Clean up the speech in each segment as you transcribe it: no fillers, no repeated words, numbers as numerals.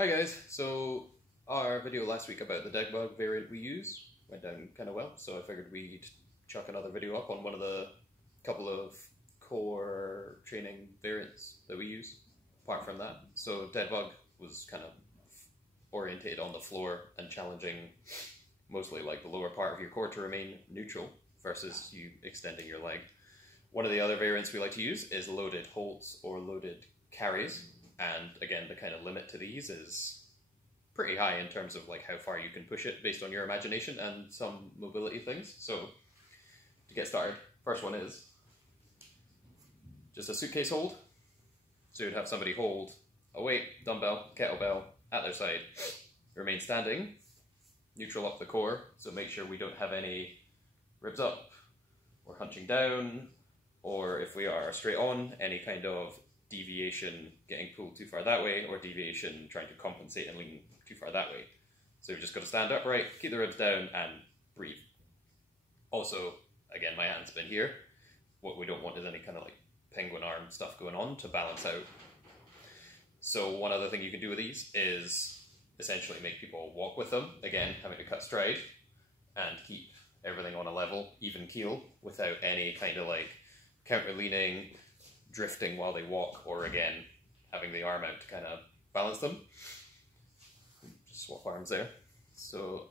Hi guys, so our video last week about the Degbug variant we use went down kind of well, so I figured we'd chuck another video up on one of the couple of core training variants that we use, apart from that. So Degbug was kind of orientated on the floor and challenging mostly like the lower part of your core to remain neutral versus you extending your leg. One of the other variants we like to use is loaded holds or loaded carries. And again, the kind of limit to these is pretty high in terms of like how far you can push it based on your imagination and some mobility things. So to get started, first one is just a suitcase hold. So you'd have somebody hold a weight, dumbbell, kettlebell at their side, remain standing, neutral up the core, so make sure we don't have any ribs up or hunching down, or if we are straight on, any kind of deviation getting pulled too far that way, or deviation trying to compensate and lean too far that way. So you've just got to stand upright, keep the ribs down, and breathe. Also, again, my hand's been here. What we don't want is any kind of like penguin arm stuff going on to balance out. So one other thing you can do with these is essentially make people walk with them. Again, having to cut stride and keep everything on a level, even keel, without any kind of like counter leaning, drifting while they walk, or again, having the arm out to kind of balance them. Just swap arms there. So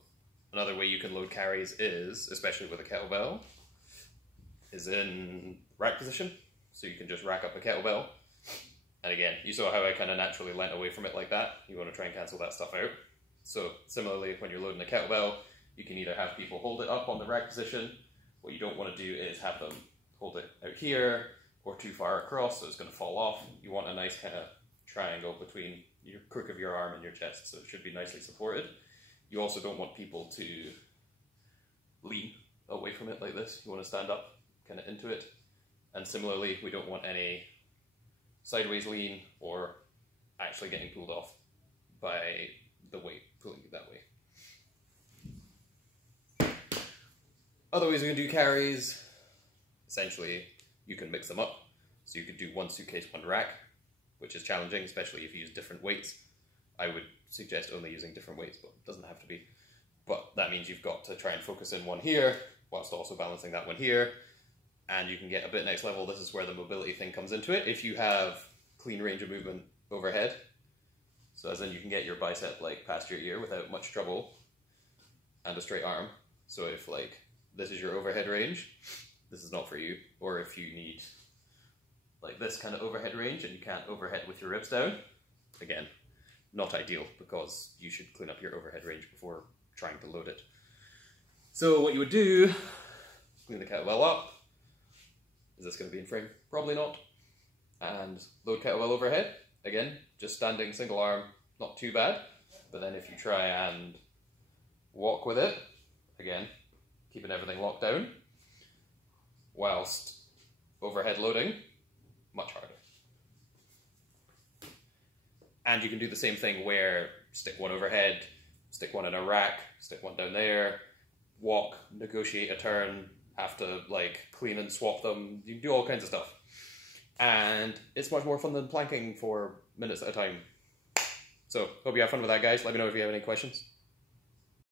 another way you can load carries is, especially with a kettlebell, is in rack position. So you can just rack up a kettlebell. And again, you saw how I kind of naturally leant away from it like that. You want to try and cancel that stuff out. So similarly, when you're loading a kettlebell, you can either have people hold it up on the rack position. What you don't want to do is have them hold it out here, or too far across, so it's going to fall off. You want a nice kind of triangle between your crook of your arm and your chest, so it should be nicely supported. You also don't want people to lean away from it like this. You want to stand up kind of into it. And similarly, we don't want any sideways lean or actually getting pulled off by the weight pulling you that way. Other ways we can do carries, essentially, you can mix them up. So you could do one suitcase, one rack, which is challenging, especially if you use different weights. I would suggest only using different weights, but it doesn't have to be. But that means you've got to try and focus in one here, whilst also balancing that one here. And you can get a bit next level. This is where the mobility thing comes into it. If you have clean range of movement overhead, so as in you can get your bicep like past your ear without much trouble, and a straight arm. So if like this is your overhead range, this is not for you. Or if you need like this kind of overhead range and you can't overhead with your ribs down, again, not ideal, because you should clean up your overhead range before trying to load it. So what you would do, clean the kettlebell up. Is this going to be in frame? Probably not. And load kettlebell overhead. Again, just standing single arm, not too bad. But then if you try and walk with it, again, keeping everything locked down, whilst overhead loading, much harder. And you can do the same thing where stick one overhead, stick one in a rack, stick one down there, walk, negotiate a turn, have to like clean and swap them. You can do all kinds of stuff. And it's much more fun than planking for minutes at a time. So, hope you have fun with that, guys. Let me know if you have any questions.